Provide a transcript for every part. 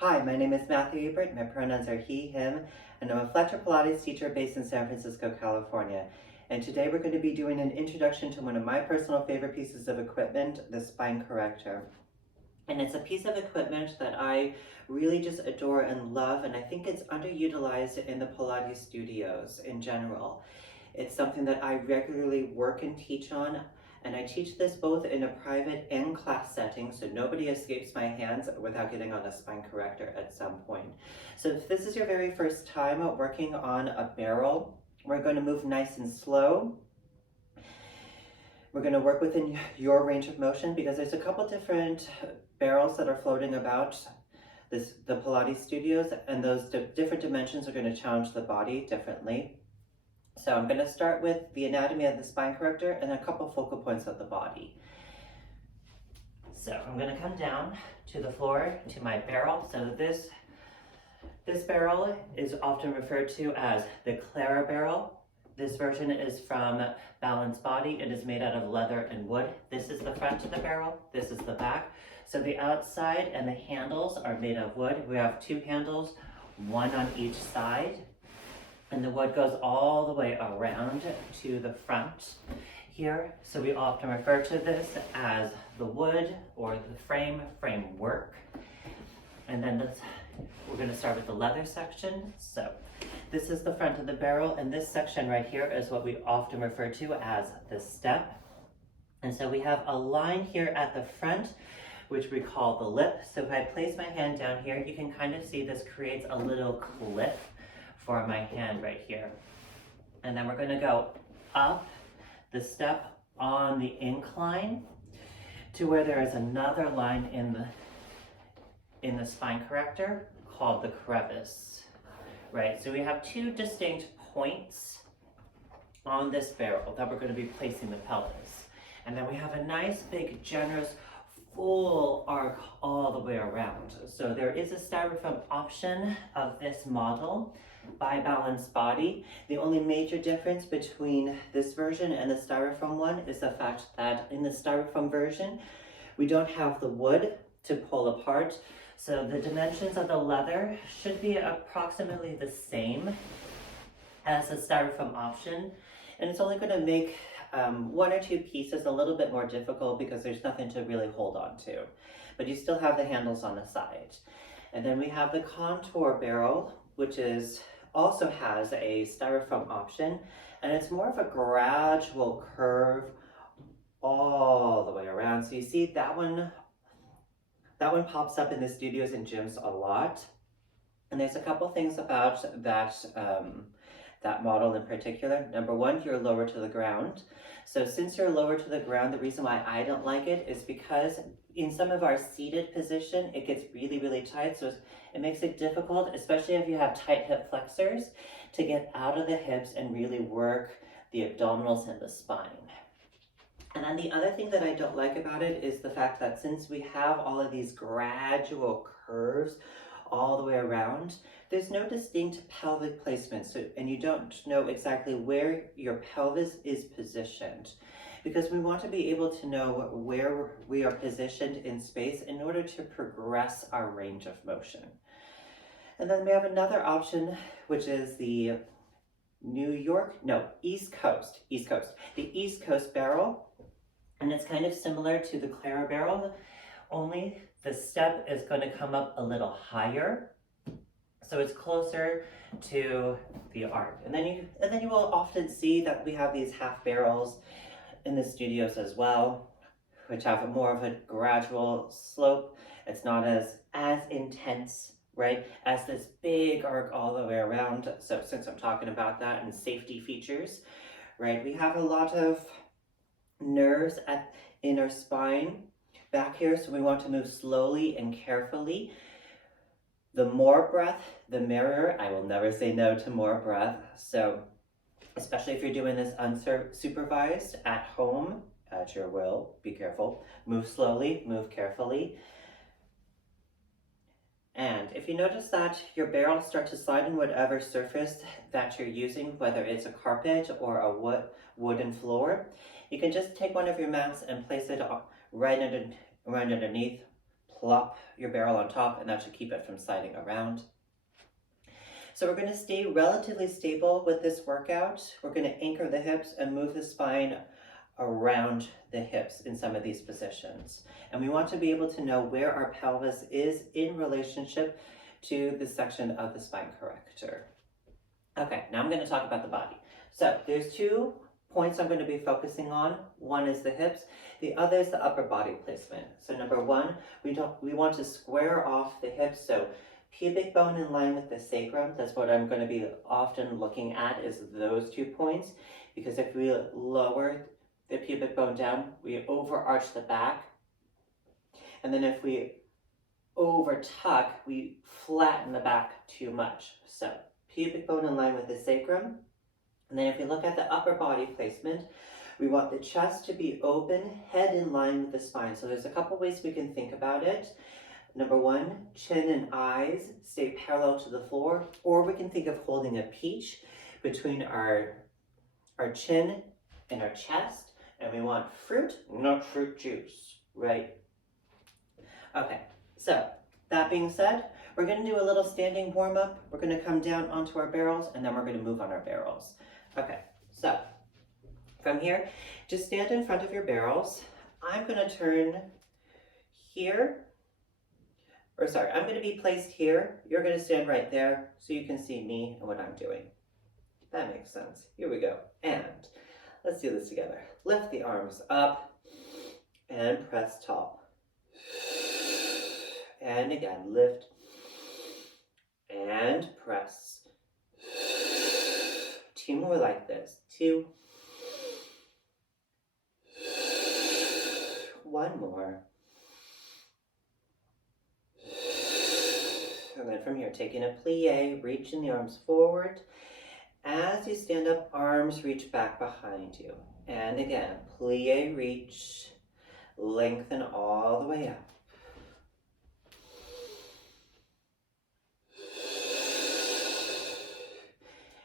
Hi, my name is Matthew Ebert. My pronouns are he, him, and I'm a Fletcher Pilates teacher based in San Francisco, California. And today we're going to be doing an introduction to one of my personal favorite pieces of equipment, the Spine Corrector. And it's a piece of equipment that I really just adore and love, and I think it's underutilized in the Pilates studios in general. It's something that I regularly work and teach on, and I teach this both in a private and class setting, so nobody escapes my hands without getting on a spine corrector at some point. So if this is your very first time working on a barrel, we're going to move nice and slow. We're going to work within your range of motion because there's a couple different barrels that are floating about the Pilates studios, and those different dimensions are going to challenge the body differently. So I'm going to start with the anatomy of the spine corrector and a couple focal points of the body. So I'm going to come down to the floor to my barrel. So this barrel is often referred to as the Clara barrel. This version is from Balance Body. It is made out of leather and wood. This is the front of the barrel. This is the back. So the outside and the handles are made of wood. We have two handles, one on each side. And the wood goes all the way around to the front here. So we often refer to this as the wood or the framework. And then we're going to start with the leather section. So this is the front of the barrel, and this section right here is what we often refer to as the step. And so we have a line here at the front, which we call the lip. So if I place my hand down here, you can kind of see this creates a little cliff for my hand right here. And then we're going to go up the step on the incline to where there is another line in the spine corrector called the crevice, right? So we have two distinct points on this barrel that we're going to be placing the pelvis. And then we have a nice big generous full arc all the way around. So there is a styrofoam option of this model by Balance Body. The only major difference between this version and the styrofoam one is the fact that in the styrofoam version, we don't have the wood to pull apart. So the dimensions of the leather should be approximately the same as the styrofoam option. And it's only going to make one or two pieces a little bit more difficult because there's nothing to really hold on to. But you still have the handles on the side. And then we have the contour barrel, which also has a styrofoam option, and it's more of a gradual curve all the way around. So you see that one pops up in the studios and gyms a lot. And there's a couple things about that model in particular. Number one, you're lower to the ground. So since you're lower to the ground, the reason why I don't like it is because in some of our seated position, it gets really, really tight. So it makes it difficult, especially if you have tight hip flexors, to get out of the hips and really work the abdominals and the spine. And then the other thing that I don't like about it is the fact that since we have all of these gradual curves all the way around, there's no distinct pelvic placement, and you don't know exactly where your pelvis is positioned, because we want to be able to know where we are positioned in space in order to progress our range of motion. And then we have another option, which is the East Coast, the East Coast barrel. And it's kind of similar to the Clara barrel, only the step is going to come up a little higher. So it's closer to the arc. And then you will often see that we have these half barrels in the studios as well, which have more of a gradual slope. It's not as intense, right, as this big arc all the way around. So since I'm talking about that and safety features, right, we have a lot of nerves in our spine back here, so we want to move slowly and carefully. The more breath, the merrier. I will never say no to more breath. So especially if you're doing this unsupervised at home, at your will, be careful. Move slowly, move carefully. And if you notice that your barrels start to slide in whatever surface that you're using, whether it's a carpet or a wooden floor, you can just take one of your mats and place it right underneath, plop your barrel on top, and that should keep it from sliding around. So we're going to stay relatively stable with this workout. We're going to anchor the hips and move the spine around the hips in some of these positions. And we want to be able to know where our pelvis is in relationship to the section of the spine corrector. Okay, now I'm going to talk about the body. So there's 2 points I'm going to be focusing on. One is the hips, the other is the upper body placement. So number 1, we want to square off the hips, so pubic bone in line with the sacrum. That's what I'm going to be often looking at, is those 2 points, because if we lower the pubic bone down, we overarch the back, and then if we over tuck, we flatten the back too much. So pubic bone in line with the sacrum. And then if we look at the upper body placement, we want the chest to be open, head in line with the spine. So there's a couple ways we can think about it. Number 1, chin and eyes stay parallel to the floor, or we can think of holding a peach between our chin and our chest, and we want fruit, not fruit juice, right? Okay, so that being said, we're going to do a little standing warm-up. We're going to come down onto our barrels, and then we're going to move on our barrels. Okay, so from here, just stand in front of your barrels. I'm going to turn here, I'm going to be placed here. You're going to stand right there so you can see me and what I'm doing. That makes sense. Here we go. And let's do this together. Lift the arms up and press tall. And again, lift and press. 2 more like this. 2. 1 more. And then from here, taking a plie, reaching the arms forward. As you stand up, arms reach back behind you. And again, plie, reach, lengthen all the way up.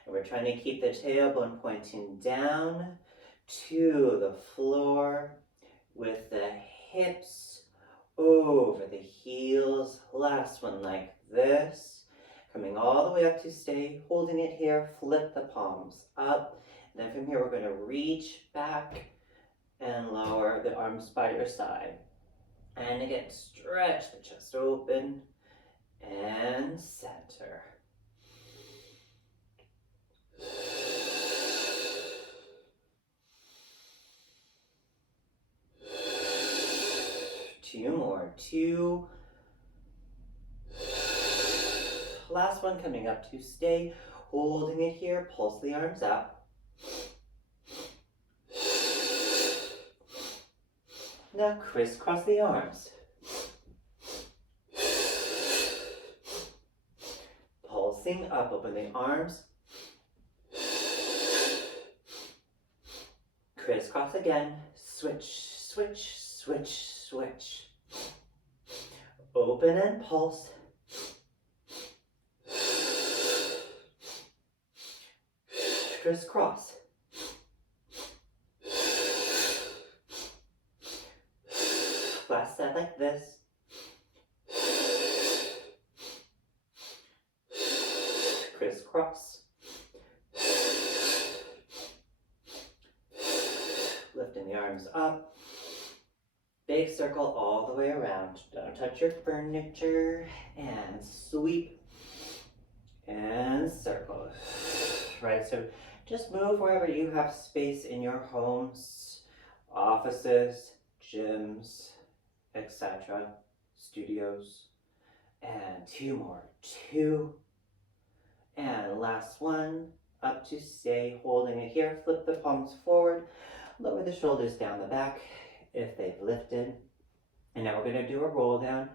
And we're trying to keep the tailbone pointing down to the floor with the hips over the heels. Last one like this. Coming all the way up to stay, holding it here, flip the palms up. And then from here, we're going to reach back and lower the arms by your side. And again, stretch the chest open and center. Two more. 2. Last one, coming up to stay, holding it here, pulse the arms up. Now crisscross the arms. Pulsing up, open the arms. Crisscross again, switch, switch, switch, switch. Open and pulse. Crisscross. Last set like this. Crisscross. Lifting the arms up. Big circle all the way around. Don't touch your furniture. And sweep. And circle. Right, so just move wherever you have space in your homes, offices, gyms, etc., studios. And 2 more. 2. And last one. Up to stay, holding it here. Flip the palms forward. Lower the shoulders down the back if they've lifted. And now we're going to do a roll down.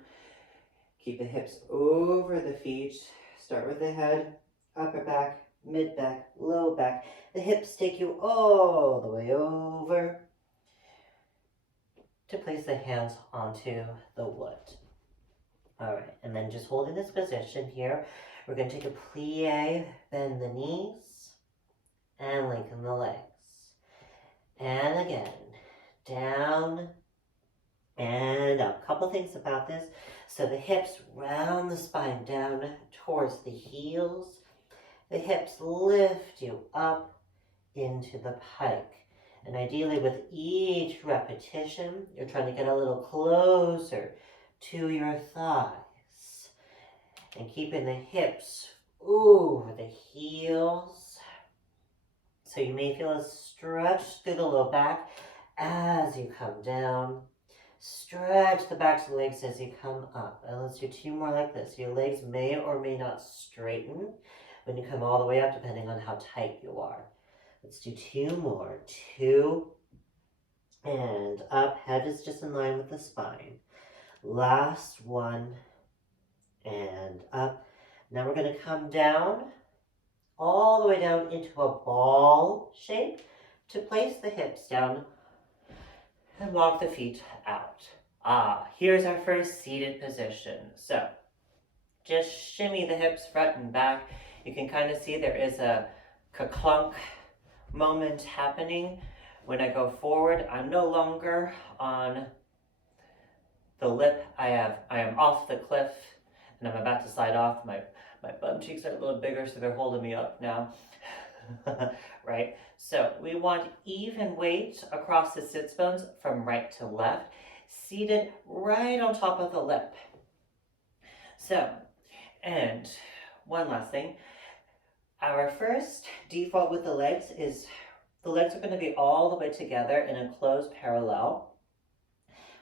Keep the hips over the feet. Start with the head, upper back, mid back, low back. The hips take you all the way over to place the hands onto the wood. All right, and then just holding this position here, we're going to take a plie, bend the knees, and lengthen the legs. And again, down And a couple things about this. So the hips round the spine down towards the heels. The hips lift you up into the pike. And ideally with each repetition, you're trying to get a little closer to your thighs. And keeping the hips over the heels. So you may feel a stretch through the low back as you come down. Stretch the backs of the legs as you come up. And let's do 2 more like this. Your legs may or may not straighten when you come all the way up, depending on how tight you are. Let's do 2 more. 2 and up. Head is just in line with the spine. Last one and up. Now we're going to come down, all the way down into a ball shape to place the hips down and walk the feet out. Here's our first seated position. So just shimmy the hips front and back. You can kind of see there is a ka-clunk moment happening. When I go forward, I'm no longer on the lip. I am off the cliff and I'm about to slide off. My bum cheeks are a little bigger, so they're holding me up now. Right? So we want even weight across the sits bones from right to left, seated right on top of the lip. So, and one last thing. Our first default with the legs is the legs are going to be all the way together in a closed parallel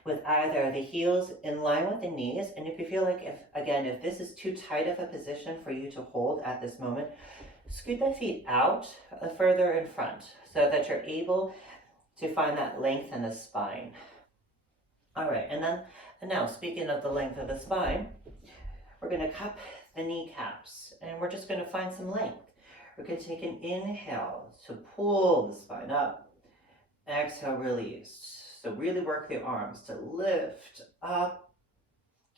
with either the heels in line with the knees. And if you feel like, if this is too tight of a position for you to hold at this moment, scoot the feet out further in front so that you're able to find that length in the spine. All right, and now speaking of the length of the spine, we're going to cup the kneecaps and we're just going to find some length. We're going to take an inhale to pull the spine up. Exhale, release. So really work the arms to lift up.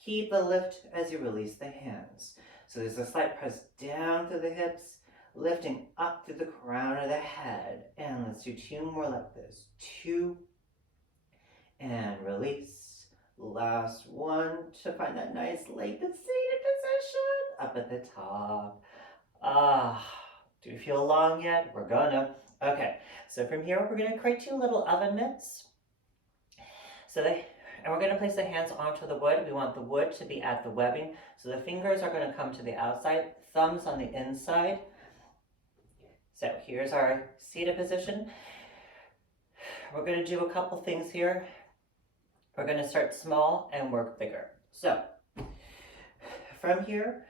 Keep the lift as you release the hands. So there's a slight press down through the hips, lifting up through the crown of the head. And let's do 2 more like this. 2 and release. Last one to find that nice lengthened seated position up at the top. Do you feel long yet? We're gonna. Okay, so from here we're gonna create 2 little oven mitts. And we're gonna place the hands onto the wood. We want the wood to be at the webbing. So the fingers are gonna come to the outside, thumbs on the inside. So here's our seated position. We're gonna do a couple things here. We're gonna start small and work bigger. So from here,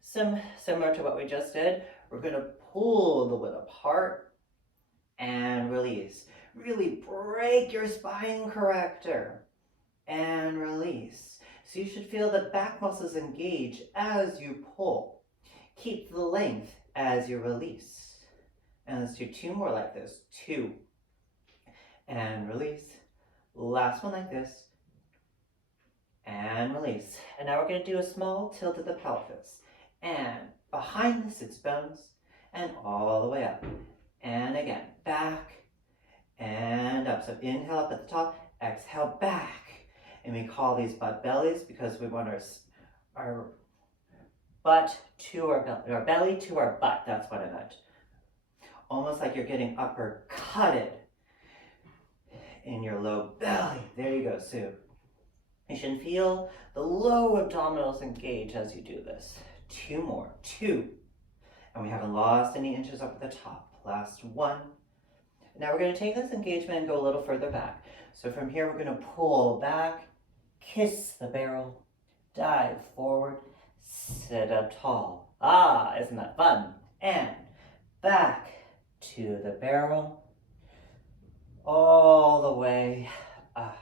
similar to what we just did, we're gonna pull the wood apart and release. Really break your spine corrector and release. So you should feel the back muscles engage as you pull. Keep the length as you release. And let's do 2 more like this. 2 and release. Last one like this and release. And now we're going to do a small tilt of the pelvis and behind the sits bones and all the way up. And again, back and up. So inhale up at the top, exhale back. And we call these butt bellies because we want our butt to our belly, our belly to our butt. That's what I meant. Almost like you're getting uppercutted in your low belly. There you go, Sue. You should feel the low abdominals engage as you do this. 2 more. 2. And we haven't lost any inches up at the top. Last 1. Now we're going to take this engagement and go a little further back. So from here we're going to pull back, kiss the barrel, dive forward, sit up tall. Isn't that fun? And back to the barrel, all the way up.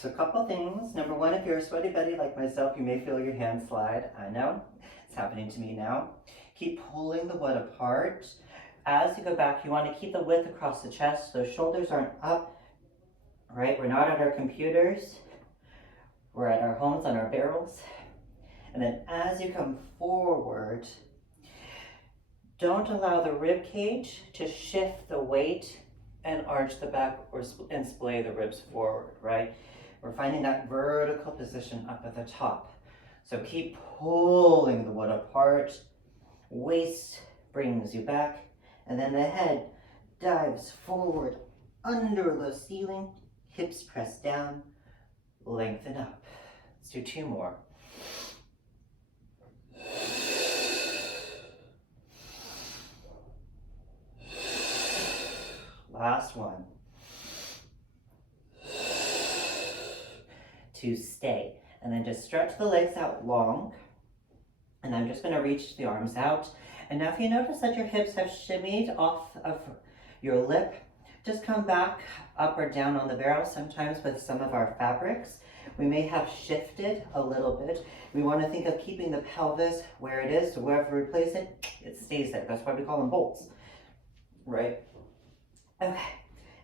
So a couple things. Number 1, if you're a sweaty Betty like myself, you may feel your hands slide. I know, it's happening to me now. Keep pulling the wood apart. As you go back, you want to keep the width across the chest so shoulders aren't up, right? We're not at our computers. We're at our homes on our barrels. And then as you come forward, don't allow the rib cage to shift the weight and arch the back and splay the ribs forward, right? We're finding that vertical position up at the top. So keep pulling the wood apart. Waist brings you back, and then the head dives forward under the ceiling. Hips press down, lengthen up. Let's do 2 more. Last one. To stay. And then just stretch the legs out long. And I'm just going to reach the arms out. And now if you notice that your hips have shimmied off of your lip, just come back up or down on the barrel. Sometimes with some of our fabrics, we may have shifted a little bit. We want to think of keeping the pelvis where it is, so wherever we place it, it stays there. That's why we call them bolts, right? Okay,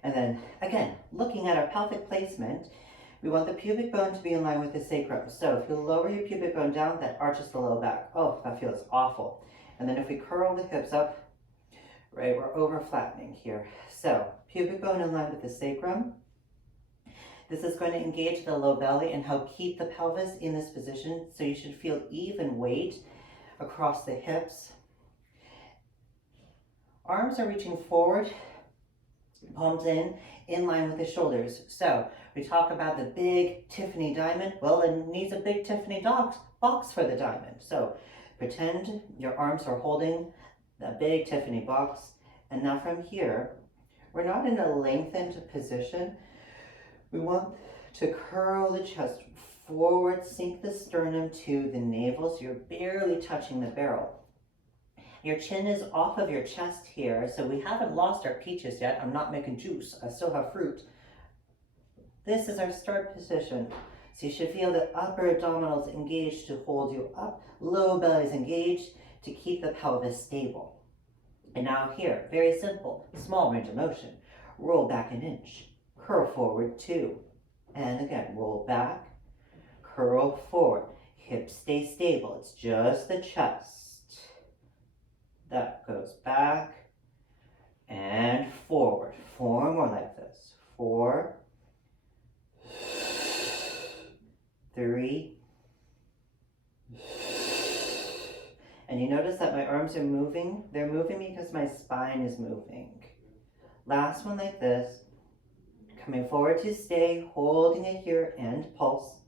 and then again, looking at our pelvic placement, we want the pubic bone to be in line with the sacrum. So if you lower your pubic bone down, that arches the low back. Oh, that feels awful. And then if we curl the hips up, right, we're over flattening here. So pubic bone in line with the sacrum. This is going to engage the low belly and help keep the pelvis in this position. So you should feel even weight across the hips. Arms are reaching forward, palms in line with the shoulders. So we talk about the big Tiffany diamond. Well, it needs a big Tiffany box for the diamond. So pretend your arms are holding that big Tiffany box. And now from here, we're not in a lengthened position. We want to curl the chest forward, sink the sternum to the navel so you're barely touching the barrel. Your chin is off of your chest here, so we haven't lost our peaches yet. I'm not making juice, I still have fruit. This is our start position. So you should feel the upper abdominals engaged to hold you up, low belly's engaged to keep the pelvis stable. And now here, very simple, small range of motion. Roll back an inch, curl forward 2. And again, roll back, curl forward. Hips stay stable, it's just the chest. That goes back and forward. 4 more like this. 4, 3, and you notice that my arms are moving. They're moving because my spine is moving. Last one like this. Coming forward to stay, holding it here and pulse.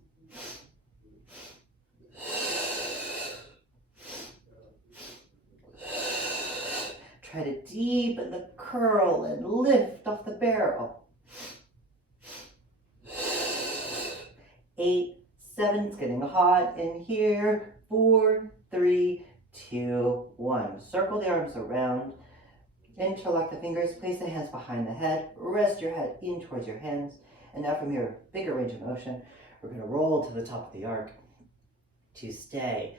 Try to deepen the curl and lift off the barrel. 8, 7, it's getting hot in here. 4, 3, 2, 1. Circle the arms around. Interlock the fingers, place the hands behind the head, rest your head in towards your hands. And now from your bigger range of motion, we're going to roll to the top of the arc to stay.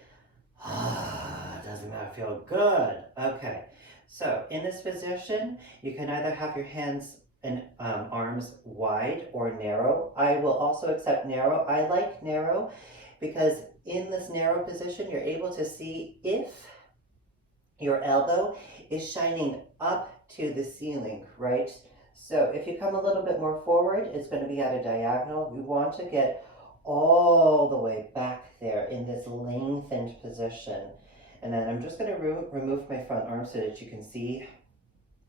Doesn't that feel good? Okay. So in this position, you can either have your hands and arms wide or narrow. I will also accept narrow. I like narrow because in this narrow position, you're able to see if your elbow is shining up to the ceiling, right? So if you come a little bit more forward, it's going to be at a diagonal. We want to get all the way back there in this lengthened position. And then I'm just going to remove my front arm so that you can see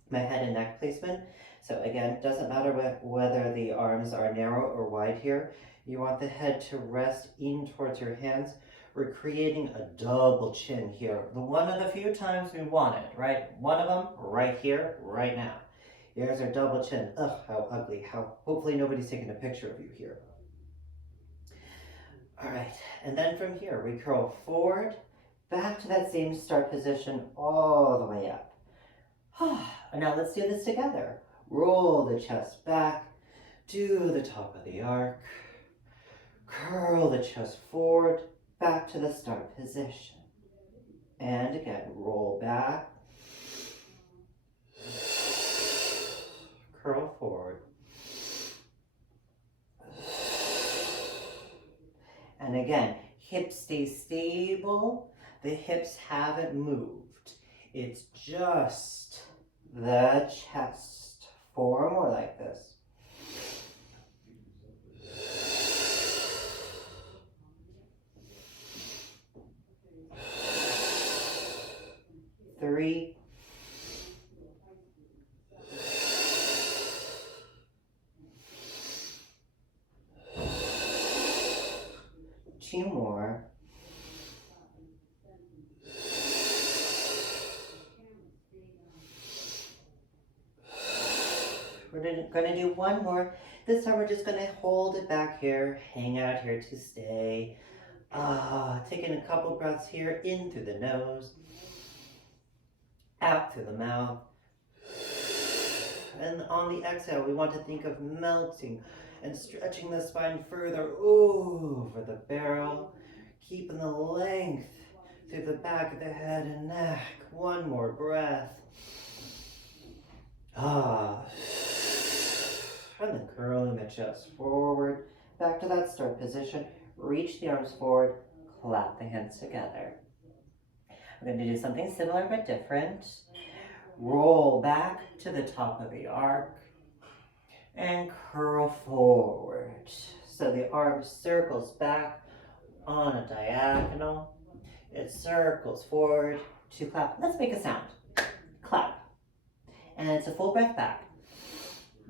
my head and neck placement. So again, it doesn't matter whether the arms are narrow or wide here. You want the head to rest in towards your hands. We're creating a double chin here. The one of the few times we want it, right? One of them right here, right now. Here's our double chin. Ugh, how ugly. Hopefully nobody's taking a picture of you here. All right, and then from here, we curl forward, back to that same start position all the way up. And now let's do this together. Roll the chest back, do the top of the arc, curl the chest forward, back to the start position. And again, roll back, curl forward. And again, hips stay stable. The hips haven't moved. It's just the chest. 4 more like this. 3. 2 more. We're gonna do 1 more. This time we're just gonna hold it back here, hang out here to stay. Taking a couple breaths here, in through the nose, out through the mouth. And on the exhale, we want to think of melting and stretching the spine further over the barrel, keeping the length through the back of the head and neck. 1 more breath. And then curling the chest forward, back to that start position. Reach the arms forward, clap the hands together. We're going to do something similar but different. Roll back to the top of the arc and curl forward. So the arm circles back on a diagonal. It circles forward to clap. Let's make a sound. Clap. And it's a full breath back.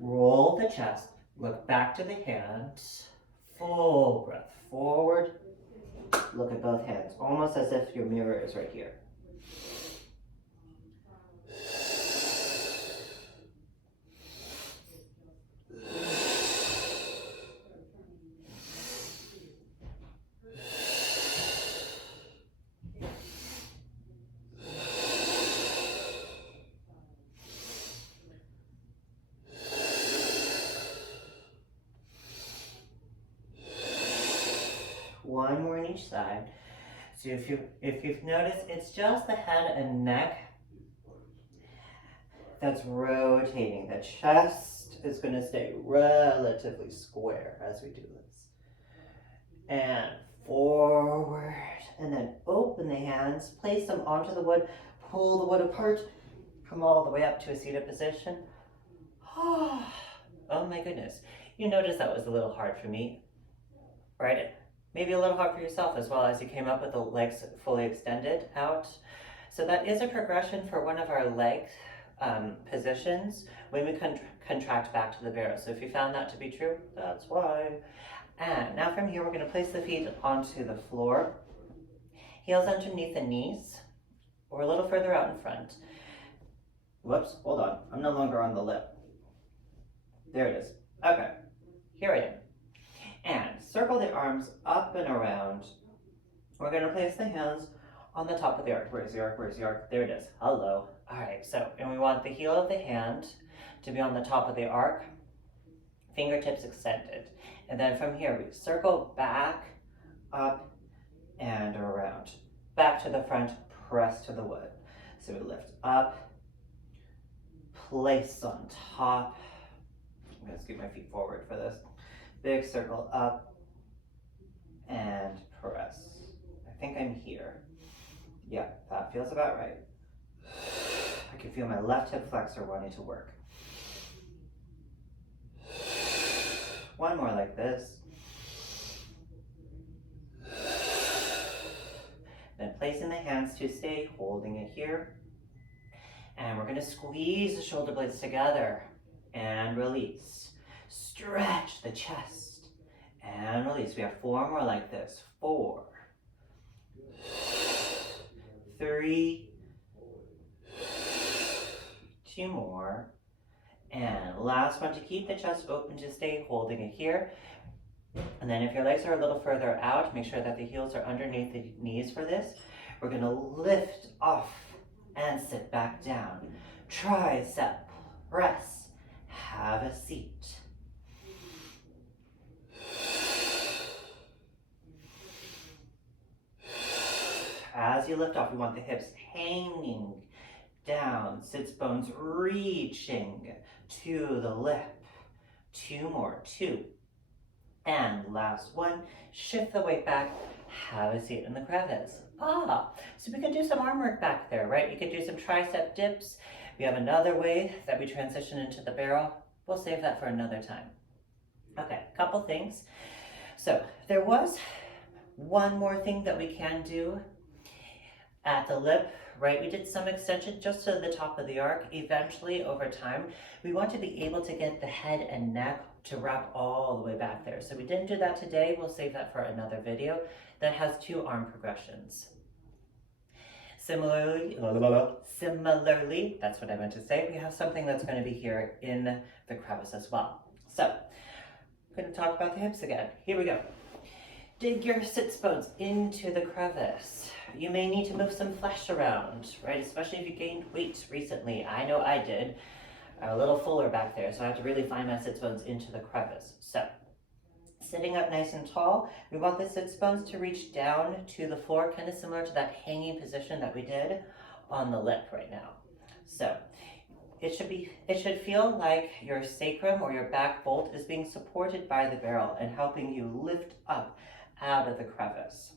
Roll the chest, look back to the hands. Full breath forward. Look at both hands, almost as if your mirror is right here. One more on each side. So if you've noticed, it's just the head and neck that's rotating. The chest is going to stay relatively square as we do this. And forward, and then open the hands, place them onto the wood, pull the wood apart, come all the way up to a seated position. Oh my goodness. You notice that was a little hard for me, right? Maybe a little hard for yourself as well, as you came up with the legs fully extended out. So that is a progression for one of our leg positions when we contract back to the barrel. So if you found that to be true, that's why. And now from here, we're going to place the feet onto the floor. Heels underneath the knees, or a little further out in front. Whoops, hold on. I'm no longer on the lip. There it is. Okay, here I am. And circle the arms up and around. We're going to place the hands on the top of the arc. Where's the arc? Where's the arc? There it is. Hello. All right, and we want the heel of the hand to be on the top of the arc, fingertips extended. And then from here, we circle back, up, and around. Back to the front, press to the wood. So we lift up, place on top. I'm going to scoot my feet forward for this. Big circle up and press. I think I'm here. Yeah, that feels about right. I can feel my left hip flexor wanting to work. 1 more like this. Then placing the hands to stay, holding it here. And we're going to squeeze the shoulder blades together and release. Stretch the chest and release. We have 4 more like this. 4, 3, 2 more. And last one, to keep the chest open, to stay holding it here. And then if your legs are a little further out, make sure that the heels are underneath the knees for this. We're going to lift off and sit back down. Tricep, press, have a seat. As you lift off, we want the hips hanging down, sits bones reaching to the lip. 2 more. 2, And last one, shift the weight back, have a seat in the crevice. So we can do some arm work back there, right? You could do some tricep dips. We have another way that we transition into the barrel. We'll save that for another time. Okay, couple things. So there was one more thing that we can do at the lip, right? We did some extension just to the top of the arc. Eventually, over time, we want to be able to get the head and neck to wrap all the way back there. So we didn't do that today. We'll save that for another video that has 2 arm progressions. Similarly, that's what I meant to say, we have something that's going to be here in the crevice as well. So, I'm going to talk about the hips again. Here we go. Dig your sits bones into the crevice. You may need to move some flesh around, right? Especially if you gained weight recently. I know I did. I'm a little fuller back there, so I have to really find my sits bones into the crevice. So, sitting up nice and tall, we want the sits bones to reach down to the floor, kind of similar to that hanging position that we did on the lip right now. So, it should feel like your sacrum or your back bolt is being supported by the barrel and helping you lift up out of the crevice.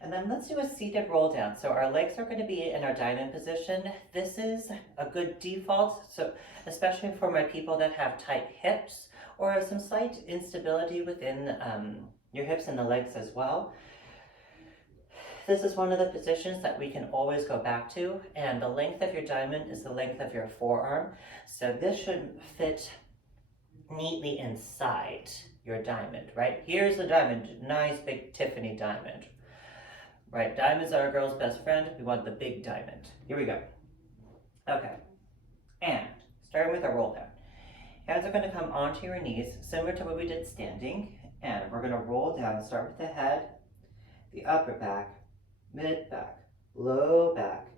And then let's do a seated roll down. So our legs are going to be in our diamond position. This is a good default, so especially for my people that have tight hips or some slight instability within your hips and the legs as well. This is one of the positions that we can always go back to, and the length of your diamond is the length of your forearm. So this should fit neatly inside your diamond, right? Here's the diamond, nice big Tiffany diamond. Right, diamonds are a girl's best friend. We want the big diamond. Here we go. Okay, and starting with a roll down. Hands are going to come onto your knees, similar to what we did standing. And we're going to roll down, start with the head, the upper back, mid back, low back.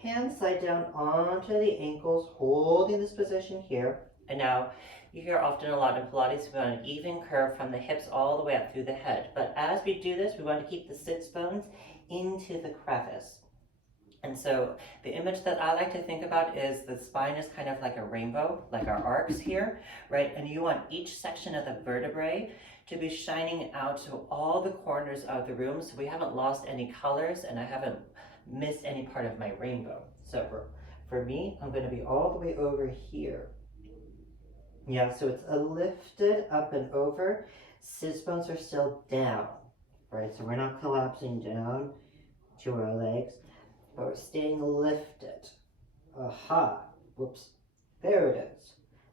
Hands slide down onto the ankles, holding this position here. And now, you hear often a lot in Pilates, we want an even curve from the hips all the way up through the head. But as we do this, we want to keep the sits bones into the crevice. And so the image that I like to think about is the spine is kind of like a rainbow, like our arcs here, right? And you want each section of the vertebrae to be shining out to all the corners of the room, so we haven't lost any colors and I haven't missed any part of my rainbow. So for me, I'm going to be all the way over here. Yeah, so it's a lifted up and over. Sits bones are still down, right? So we're not collapsing down to our legs, but we're staying lifted. Aha, whoops, there it is.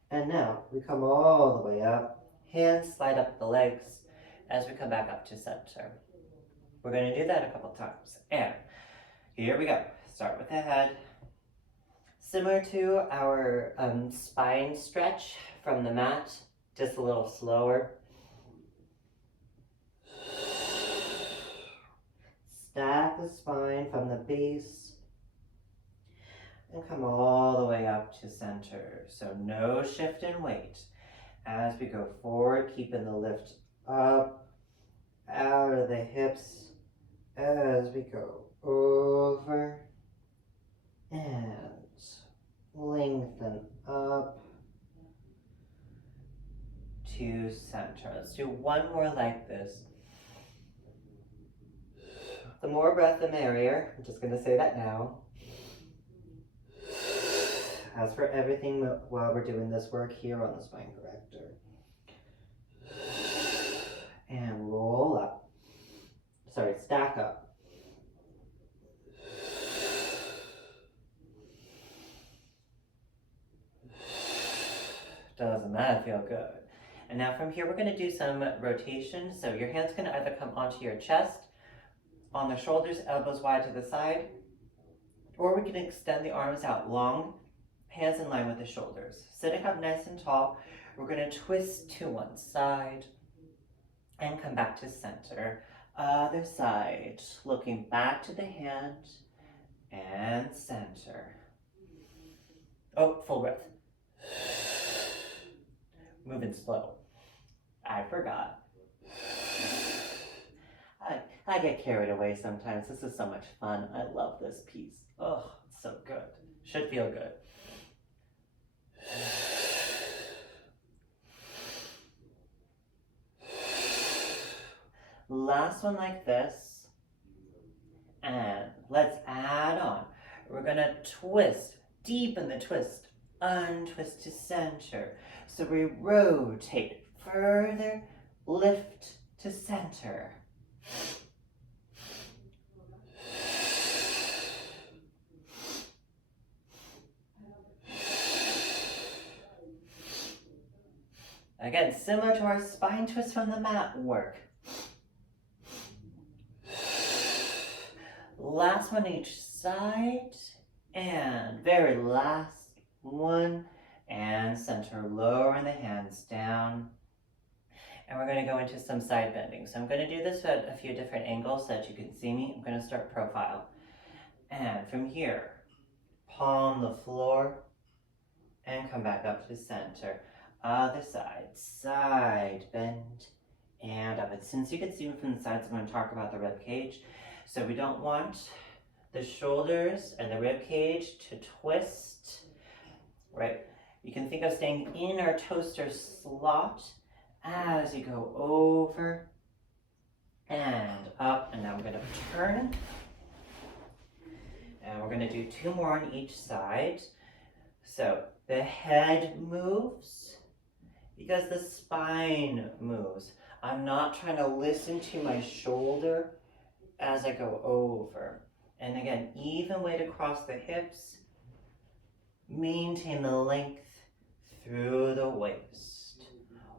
And now we come all the way up. Hands slide up the legs as we come back up to center. We're going to do that a couple times. And here we go. Start with the head. Similar to our spine stretch from the mat, just a little slower. Stack the spine from the base and come all the way up to center. So no shift in weight. As we go forward, keeping the lift up, out of the hips, as we go over and lengthen up to center. Let's do one more like this. The more breath, the merrier. I'm just going to say that now. As for everything while we're doing this work here on the Spine Corrector. And roll up. Sorry, stack up. Doesn't that feel good? And now from here, we're going to do some rotation. So your hands can either come onto your chest, on the shoulders, elbows wide to the side, or we can extend the arms out long, hands in line with the shoulders. Sitting up nice and tall, we're going to twist to one side and come back to center. Other side, looking back to the hand and center. Oh, full breath. Moving slow. I forgot. I get carried away sometimes. This is so much fun. I love this piece. Oh, it's so good. Should feel good. Last one like this. And let's add on. We're gonna twist, deepen the twist, untwist to center. So we rotate further, lift to center. Again, similar to our spine twist from the mat work. Last one each side, and very last one, and center, lowering the hands down. And we're gonna go into some side bending. So I'm gonna do this at a few different angles so that you can see me. I'm gonna start profile. And from here, palm the floor, and come back up to center. Other side, side bend, and up. And since you can see me from the sides, I'm gonna talk about the rib cage. So we don't want the shoulders and the rib cage to twist, right? You can think of staying in our toaster slot as you go over and up. And now I'm gonna turn. And we're gonna do 2 more on each side. So the head moves because the spine moves. I'm not trying to listen to my shoulder as I go over. And again, even weight across the hips. Maintain the length through the waist.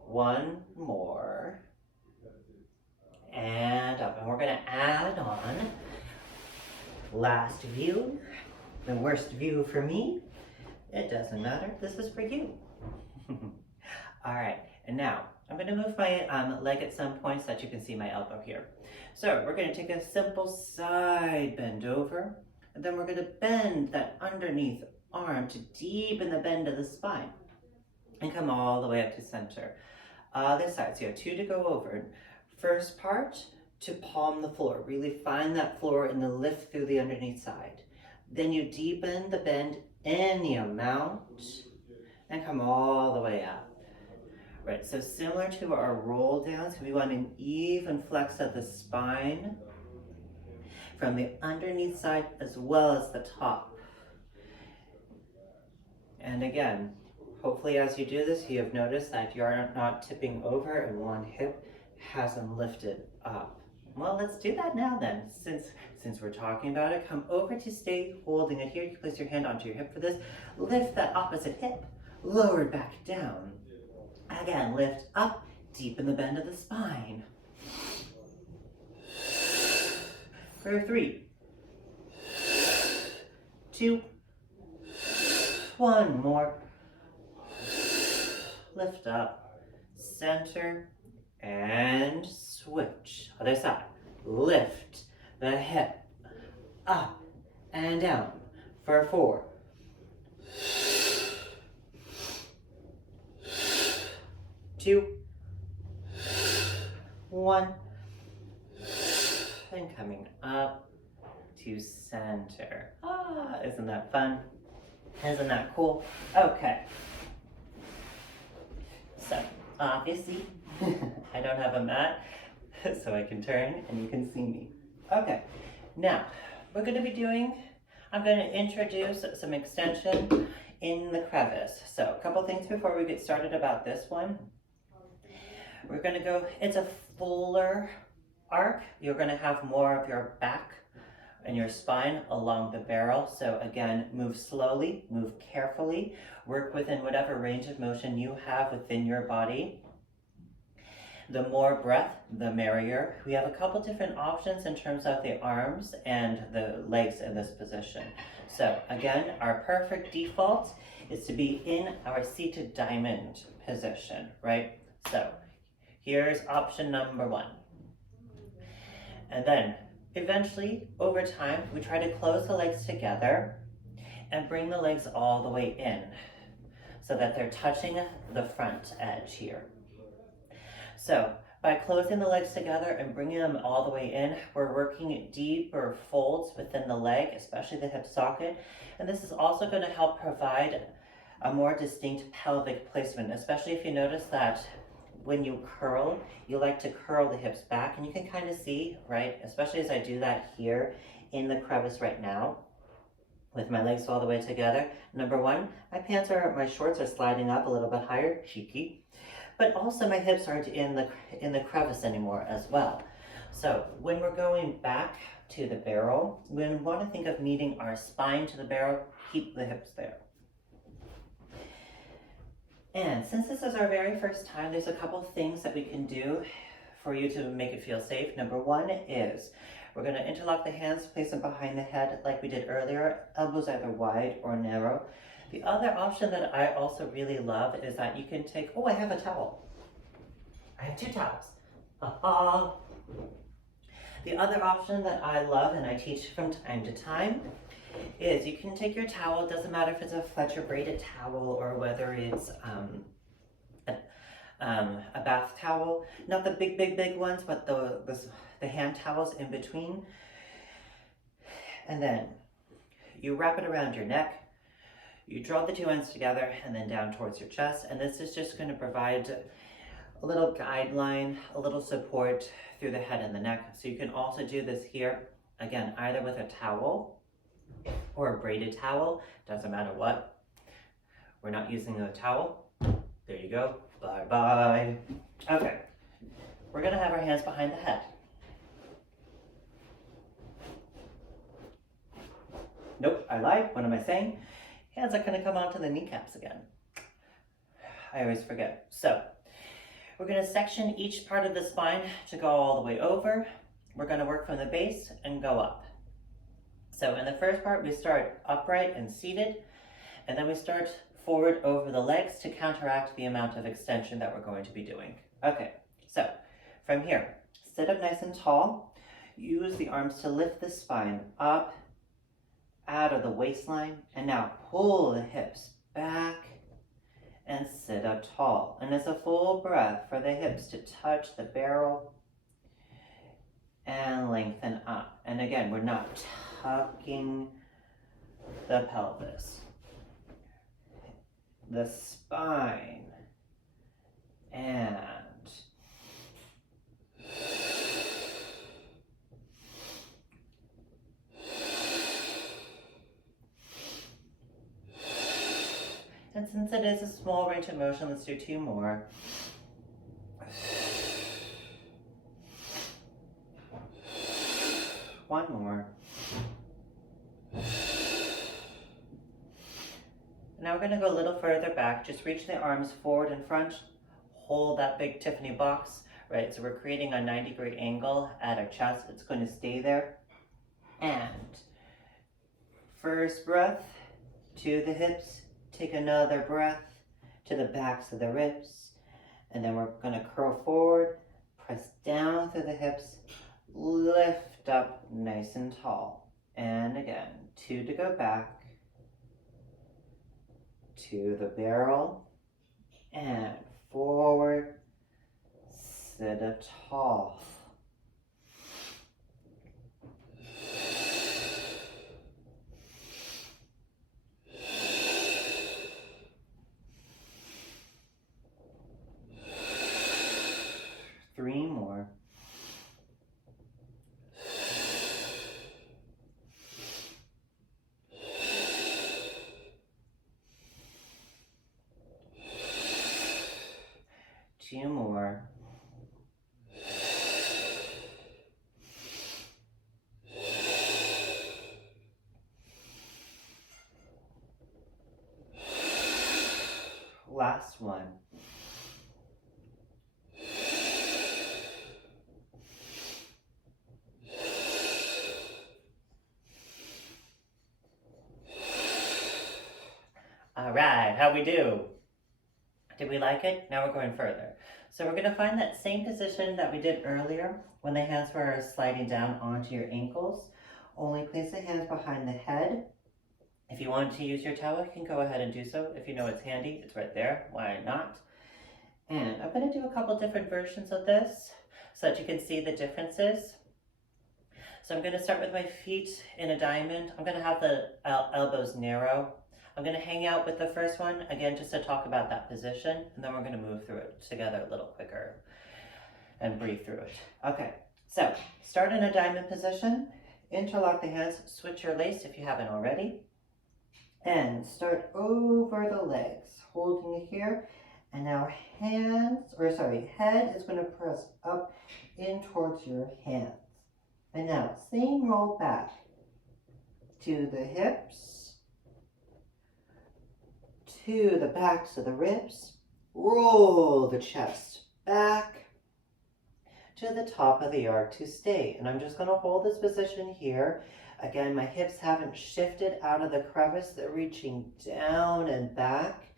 1 more. And up. And we're gonna add on. Last view. The worst view for me. It doesn't matter. This is for you. All right. And now I'm going to move my leg at some point so that you can see my elbow here. So we're going to take a simple side bend over, and then we're going to bend that underneath arm to deepen the bend of the spine and come all the way up to center. Other side, so you have 2 to go over. First part, to palm the floor. Really find that floor and the lift through the underneath side. Then you deepen the bend any amount and come all the way up. Right, so similar to our roll downs, we want an even flex of the spine from the underneath side as well as the top. And again, hopefully as you do this, you have noticed that you are not tipping over and one hip hasn't lifted up. Well, let's do that now then. Since we're talking about it, come over to stay holding it here. You can place your hand onto your hip for this. Lift that opposite hip, lower it back down. Again, lift up, deepen the bend of the spine. For 3, 2, 1 more. Lift up, center, and switch. Other side. Lift the hip up and down for 4, 2, 1, and coming up to center. Isn't that fun? Isn't that cool? Okay. So, obviously, I don't have a mat, so I can turn and you can see me. Okay, now, I'm going to introduce some extension in the crevice. So, a couple things before we get started about this one. We're going to go, it's a fuller arc. You're going to have more of your back and your spine along the barrel. So again, move slowly, move carefully, work within whatever range of motion you have within your body. The more breath, the merrier. We have a couple different options in terms of the arms and the legs in this position. So again, our perfect default is to be in our seated diamond position, right? So here's option number 1. And then eventually, over time, we try to close the legs together and bring the legs all the way in so that they're touching the front edge here. So by closing the legs together and bringing them all the way in, we're working deeper folds within the leg, especially the hip socket. And this is also going to help provide a more distinct pelvic placement, especially if you notice that when you curl, you like to curl the hips back, and you can kind of see, right, especially as I do that here in the crevice right now with my legs all the way together. Number one, my shorts are sliding up a little bit higher, cheeky, but also my hips aren't in the crevice anymore as well. So when we're going back to the barrel, we want to think of meeting our spine to the barrel, keep the hips there. And since this is our very first time, there's a couple things that we can do for you to make it feel safe. Number one is we're going to interlock the hands, place them behind the head like we did earlier, elbows either wide or narrow. The other option that I also really love is that you can take, I have a towel. I have 2 towels. The other option that I love and I teach from time to time is you can take your towel, doesn't matter if it's a Fletcher braided towel or whether it's a bath towel, not the big ones, but the hand towels in between. And then you wrap it around your neck, you draw the 2 ends together and then down towards your chest. And this is just going to provide a little guideline, a little support through the head and the neck. So you can also do this here, again, either with a towel or a braided towel, doesn't matter what. We're not using a towel. There you go. Bye-bye. Okay, we're gonna have our hands behind the head. Nope, I lied. What am I saying? Hands are gonna come onto the kneecaps again. I always forget. So, we're gonna section each part of the spine to go all the way over. We're gonna work from the base and go up. So in the first part, we start upright and seated, and then we start forward over the legs to counteract the amount of extension that we're going to be doing. Okay, so from here, sit up nice and tall. Use the arms to lift the spine up, out of the waistline, and now pull the hips back and sit up tall. And it's a full breath for the hips to touch the barrel and lengthen up. And again, we're not tucking the pelvis, the spine, and since it is a small range of motion, let's do 2 more. One more. Now we're going to go a little further back. Just reach the arms forward in front. Hold that big Tiffany box, right? So we're creating a 90-degree angle at our chest. It's going to stay there. And first breath to the hips. Take another breath to the backs of the ribs. And then we're going to curl forward, press down through the hips, lift up nice and tall. And again, 2 to go back to the barrel and forward, sit up tall. Three more. Two more. Last one. All right, how'd we do? Did we like it? Now we're going further. So we're going to find that same position that we did earlier when the hands were sliding down onto your ankles. Only place the hands behind the head. If you want to use your towel, you can go ahead and do so. If you know it's handy, it's right there. Why not? And I'm going to do a couple different versions of this so that you can see the differences. So I'm going to start with my feet in a diamond. I'm going to have the elbows narrow. I'm going to hang out with the first one, again, just to talk about that position, and then we're going to move through it together a little quicker and breathe through it. Okay, so start in a diamond position, interlock the hands, switch your lace if you haven't already, and start over the legs, holding it here. And now head is going to press up in towards your hands. And now same roll back to the hips, to the backs of the ribs, roll the chest back to the top of the arc to stay. And I'm just going to hold this position here. Again, my hips haven't shifted out of the crevice. They're reaching down and back.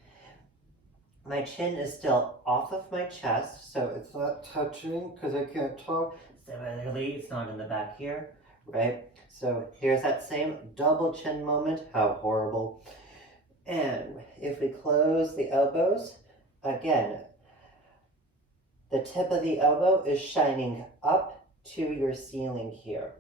My chin is still off of my chest, so it's not touching because I can't talk. Similarly, it's not in the back here, right? So here's that same double chin moment. How horrible. And if we close the elbows, again, the tip of the elbow is shining up to your ceiling here.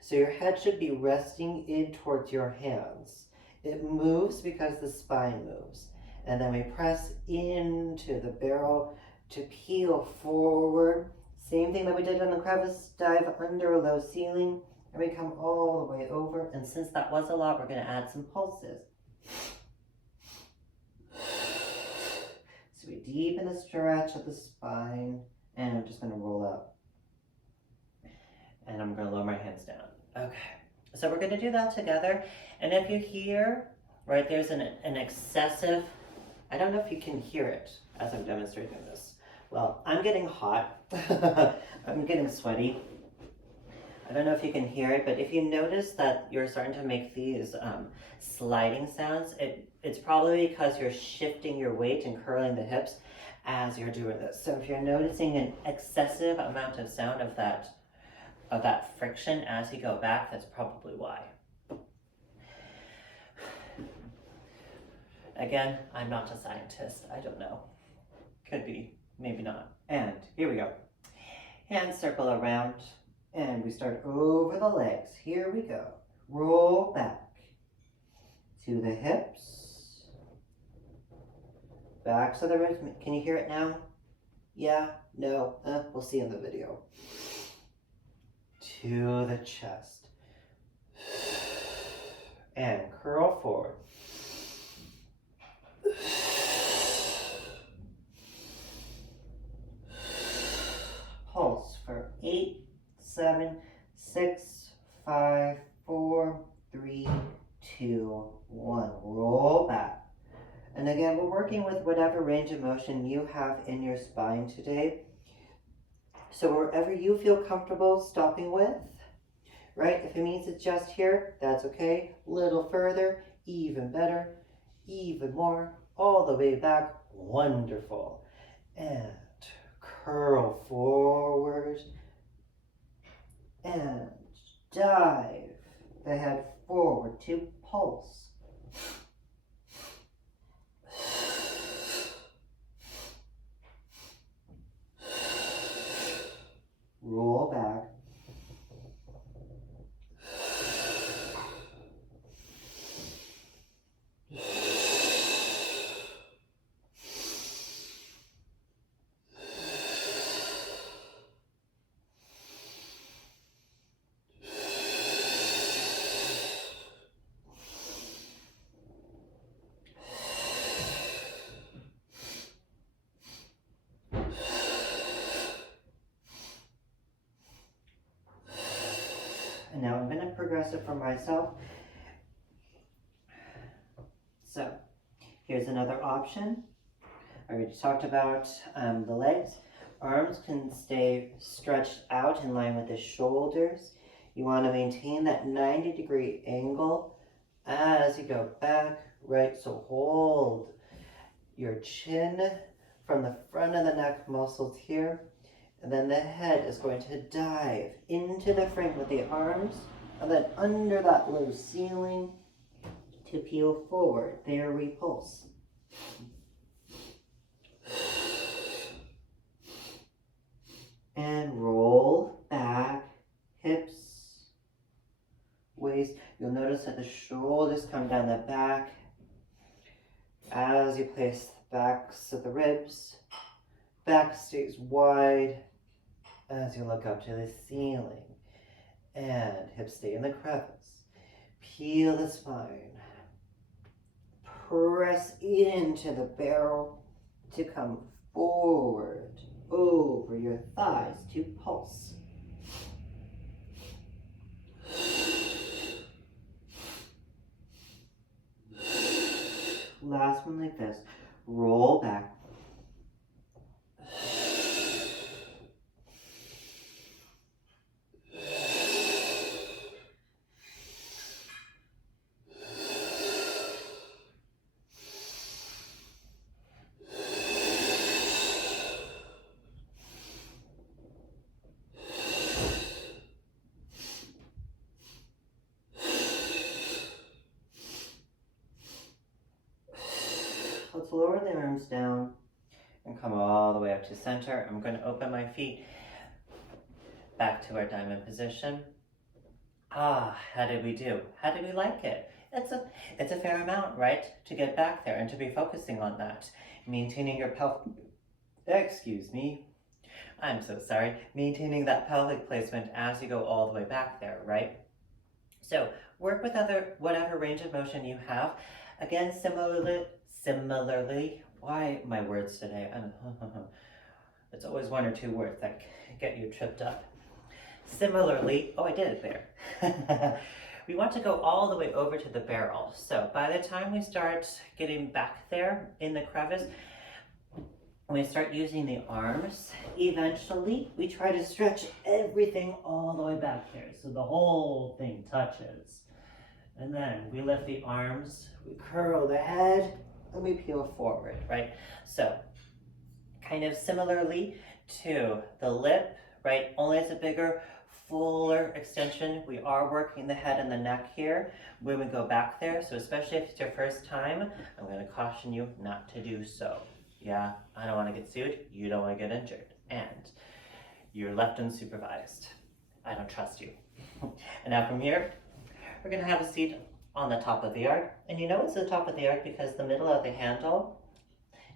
So your head should be resting in towards your hands. It moves because the spine moves. And then we press into the barrel to peel forward. Same thing that we did on the crevice, dive under a low ceiling, and we come all the way over. And since that was a lot, we're going to add some pulses. So we deepen the stretch of the spine, and I'm just going to roll up. And I'm going to lower my hands down. Okay, so we're going to do that together. And if you hear, right, there's an excessive, I don't know if you can hear it as I'm demonstrating this. Well, I'm getting hot. I'm getting sweaty. I don't know if you can hear it, but if you notice that you're starting to make these sliding sounds, it's probably because you're shifting your weight and curling the hips as you're doing this. So if you're noticing an excessive amount of sound of that friction as you go back, that's probably why. Again, I'm not a scientist. I don't know. Could be, maybe not. And here we go. Hands circle around, and we start over the legs. Here we go. Roll back to the hips. Backs of the ribs. Can you hear it now? Yeah? No? We'll see in the video. To the chest. And curl forward. Pulse for 8, 7, 6, 5, 4, 3, 2, 1. Roll back. And again, we're working with whatever range of motion you have in your spine today. So wherever you feel comfortable stopping with, right? If it means it's just here, that's okay. A little further, even better, even more, all the way back. Wonderful. And curl forward and dive the head forward to pulse. Roll back. And now I'm going to progress it for myself. So here's another option. I already talked about the legs. Arms can stay stretched out in line with the shoulders. You want to maintain that 90-degree angle as you go back, right? So hold your chin from the front of the neck muscles here. And then the head is going to dive into the frame with the arms, and then under that low ceiling to peel forward. There we pulse. And roll back, hips, waist. You'll notice that the shoulders come down the back as you place the backs of the ribs. Back stays wide as you look up to the ceiling. And hips stay in the crevice. Peel the spine. Press into the barrel to come forward over your thighs to pulse. Last one like this. Roll back. Let's lower the arms down and come all the way up to center. I'm going to open my feet back to our diamond position. How did we do? How did we like it? It's a fair amount, right? To get back there and to be focusing on that. Maintaining your excuse me. I'm so sorry. Maintaining that pelvic placement as you go all the way back there, right? So work with whatever range of motion you have. Again, similarly, why my words today? It's always one or two words that get you tripped up. Similarly, I did it there. We want to go all the way over to the barrel. So by the time we start getting back there in the crevice, we start using the arms. Eventually, we try to stretch everything all the way back there so the whole thing touches. And then we lift the arms, we curl the head, and we peel forward, right? So kind of similarly to the lip, right? Only it's a bigger, fuller extension. We are working the head and the neck here when we go back there. So especially if it's your first time, I'm going to caution you not to do so. Yeah, I don't want to get sued. You don't want to get injured. And you're left unsupervised. I don't trust you. And now from here, we're going to have a seat on the top of the arc. And you know it's the top of the arc because the middle of the handle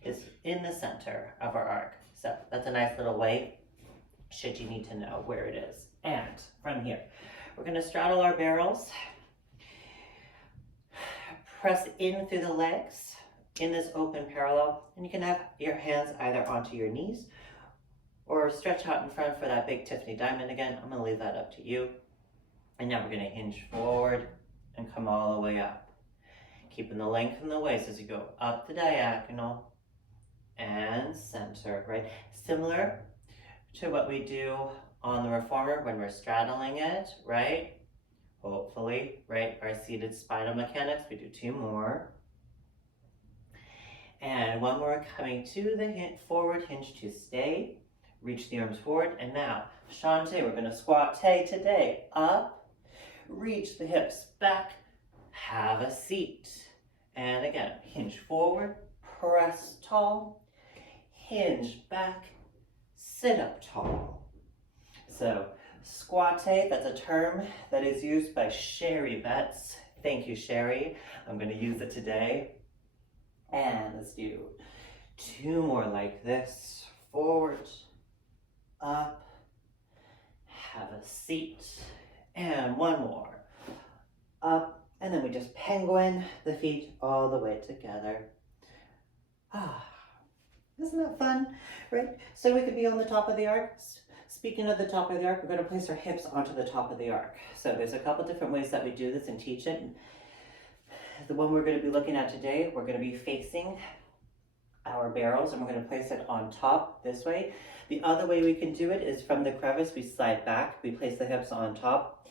is in the center of our arc. So that's a nice little way should you need to know where it is. And from here, we're going to straddle our barrels, press in through the legs in this open parallel, and you can have your hands either onto your knees or stretch out in front for that big Tiffany diamond again. I'm going to leave that up to you. And now we're going to hinge forward and come all the way up, keeping the length in the waist as you go up the diagonal and center, right? Similar to what we do on the reformer when we're straddling it, right? Hopefully, right? Our seated spinal mechanics, we do two more. And one more coming to the forward hinge to stay. Reach the arms forward. And now, Shantae, we're going to squat today. Up, reach the hips back, have a seat. And again, hinge forward, press tall, hinge back, sit up tall. So, squatte, that's a term that is used by Sherry Betts. Thank you, Sherry. I'm going to use it today. And let's do two more like this. Forward, up, have a seat, and one more. Up, and then we just penguin the feet all the way together. Isn't that fun, right? So we could be on the top of the arc. Speaking of the top of the arc, we're going to place our hips onto the top of the arc. So there's a couple different ways that we do this and teach it. The one we're going to be looking at today, we're going to be facing our barrels and we're going to place it on top this way. The other way we can do it is from the crevice, we slide back, we place the hips on top.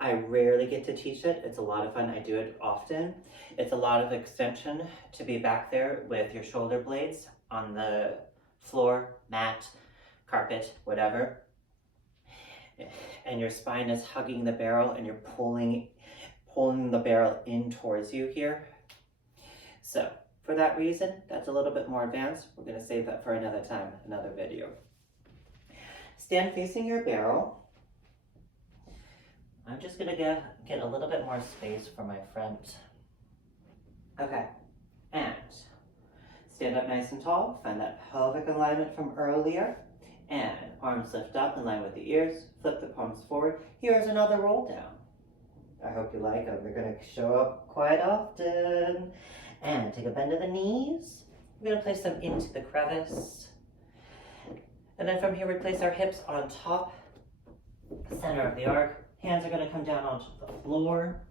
I rarely get to teach it. It's a lot of fun. I do it often. It's a lot of extension to be back there with your shoulder blades on the floor, mat, carpet, whatever. And your spine is hugging the barrel and you're pulling the barrel in towards you here. So for that reason, that's a little bit more advanced. We're going to save that for another time, another video. Stand facing your barrel. I'm just gonna get a little bit more space for my front. Okay, and stand up nice and tall, find that pelvic alignment from earlier, and arms lift up in line with the ears, flip the palms forward. Here's another roll down. I hope you like them. They're gonna show up quite often. And take a bend of the knees. We're gonna place them into the crevice. And then from here, we place our hips on top, center of the arc. Hands are gonna come down onto the floor.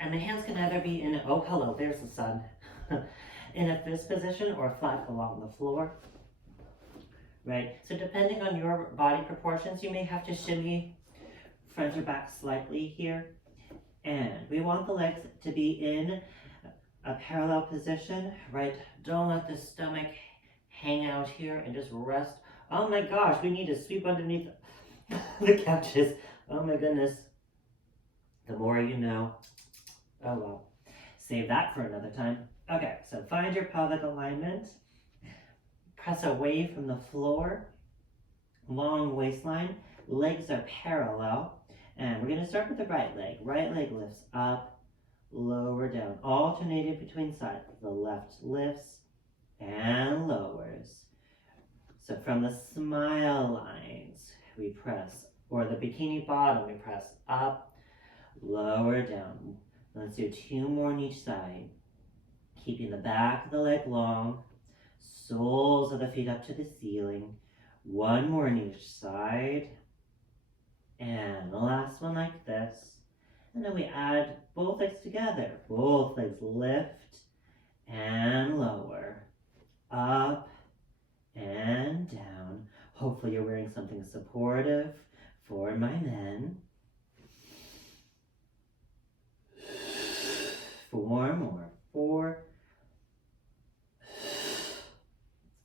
And the hands can either be in, oh hello, there's the sun. In a fist position or flat along the floor. Right, so depending on your body proportions, you may have to shimmy front or back slightly here. And we want the legs to be in a parallel position, right? Don't let the stomach hang out here and just rest. Oh my gosh, we need to sweep underneath the couches. Oh my goodness. The more you know. Oh well, save that for another time. Okay, so find your pelvic alignment. Press away from the floor. Long waistline. Legs are parallel. And we're going to start with the right leg. Right leg lifts up, lower down, alternating between sides. The left lifts and lowers. So from the smile lines, we press, or the bikini bottom, we press up, lower, down. Let's do 2 more on each side. Keeping the back of the leg long, soles of the feet up to the ceiling. 1 more on each side. And the last one like this. And then we add both legs together. Both legs lift and lower. Up and down. Hopefully you're wearing something supportive for my men. 4 more. 4,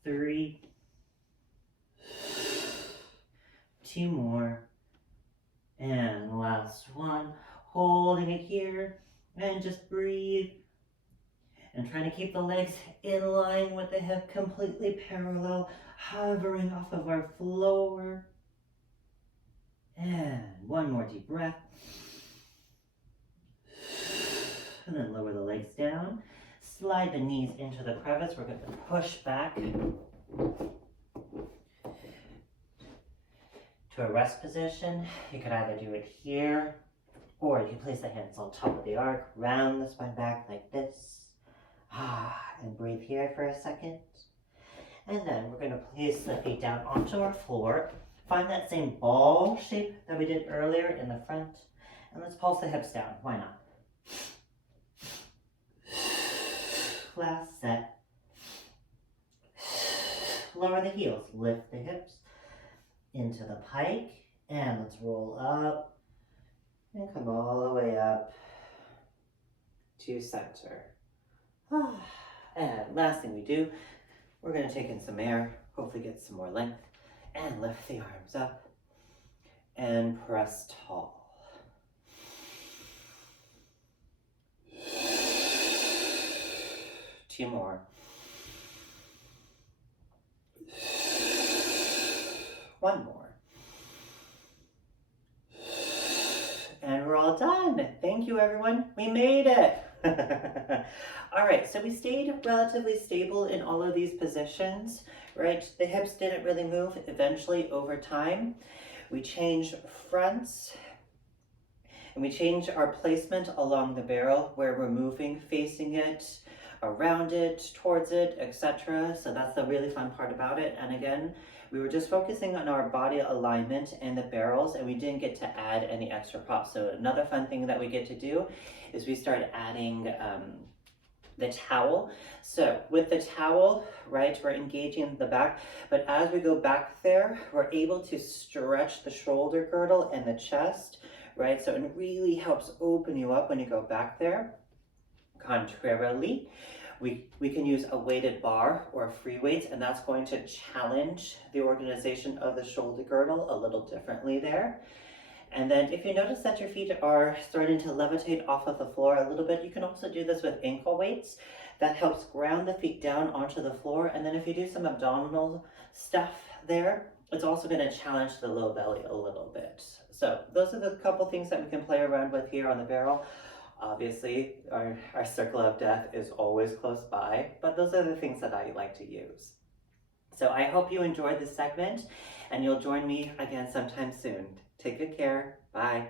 3, 2 more. And the last one, holding it here, and just breathe. And trying to keep the legs in line with the hip, completely parallel, hovering off of our floor. And 1 more deep breath. And then lower the legs down. Slide the knees into the crevice. We're going to push back to a rest position. You could either do it here, or you can place the hands on top of the arc, round the spine back like this. And breathe here for a second. And then we're going to place the feet down onto our floor. Find that same ball shape that we did earlier in the front. And let's pulse the hips down. Why not? Last set. Lower the heels. Lift the hips into the pike, and let's roll up and come all the way up to center. And last thing we do, we're going to take in some air, hopefully get some more length, and lift the arms up and press tall. Two more. One more. And we're all done. Thank you, everyone. We made it. All right, so we stayed relatively stable in all of these positions, right? The hips didn't really move eventually over time. We changed fronts, and we changed our placement along the barrel where we're moving, facing it, around it, towards it, etc. So that's the really fun part about it. And again, we were just focusing on our body alignment and the barrels, and we didn't get to add any extra props. So another fun thing that we get to do is we start adding the towel. So with the towel, right, we're engaging the back, but as we go back there, we're able to stretch the shoulder girdle and the chest, right? So it really helps open you up when you go back there. Contrarily, we can use a weighted bar or free weights, and that's going to challenge the organization of the shoulder girdle a little differently there. And then if you notice that your feet are starting to levitate off of the floor a little bit, you can also do this with ankle weights. That helps ground the feet down onto the floor. And then if you do some abdominal stuff there, it's also going to challenge the low belly a little bit. So those are the couple things that we can play around with here on the barrel. Obviously, our circle of death is always close by, but those are the things that I like to use. So I hope you enjoyed this segment, and you'll join me again sometime soon. Take good care. Bye.